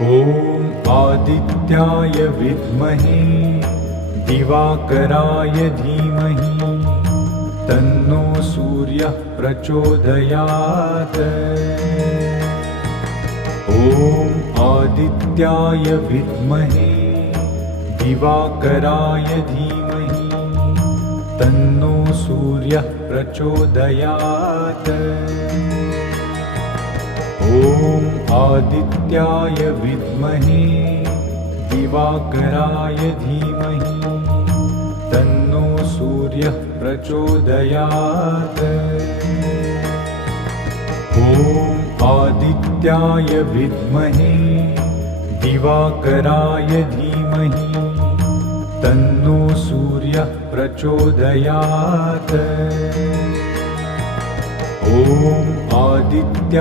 ॐ आदित्याय विद्महे दिवाकराय धीमहि तन्नो सूर्यः प्रचोदयात्। ॐ आदित्याय विद्महे दिवाकराय धीमहि तन्नो सूर्यः प्रचोदयात्। ॐ आदित्याय विद्महे दिवाकराय धीमहि तन्नो सूर्यः प्रचोदयात्। ॐ आदित्याय विद्महे दिवाकराय धीमहि तन्नो सूर्यः प्रचोदयात्। ॐ आदित्याय